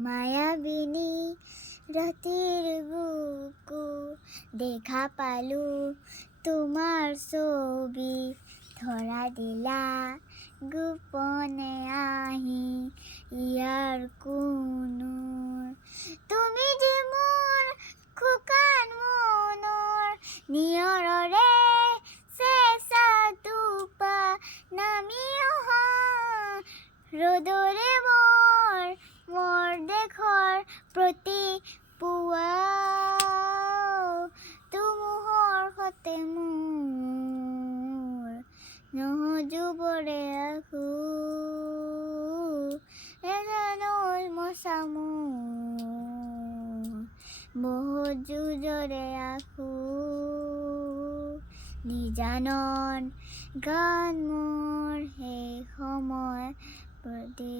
মায়াবিনী ৰাতিৰ বুকু দেখা পালো তোমাৰ ছবি ধৰা দিলা গোপনে আহি ইয়াৰ কোনোৰ তুমি যে মোৰ শুকান মনৰ নিয়ৰৰে চেঁচা টোপা নামি অহা ৰ'দৰে মোৰ দেশৰ প্ৰতি পুৱা তুমুহৰ সতে মোৰ নহজুবৰে আখু এজানৈ মচামো বহুত যুঁজৰে আখু নিজানন গান মোৰ সেই সময় প্ৰতি